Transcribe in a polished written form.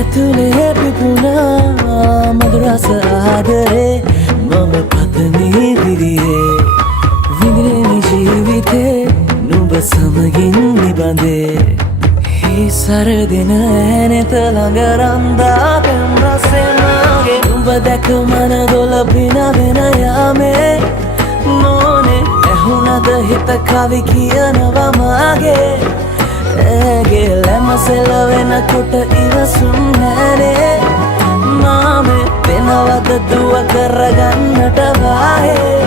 ඇතුලේ පිපුණා මధుරස ආදරේ මම පතමි දිරියේ විඳින ජීවිතේ නුඹ සමගින් නිබඳේ හි සරදින ඇනෙත ළඟ රන්දා පෙම් රසේ මාගේ නුඹ දැක මන දොළ පිනවෙන යාමේ නෝනේ ඇහුණද හිත කවි කියනවා මාගේ ඇගේ ලැමසෙල වෙනකොට ඉවසුම් නැනේ මාමේ වෙනවද දුව කරගන්නට වායේ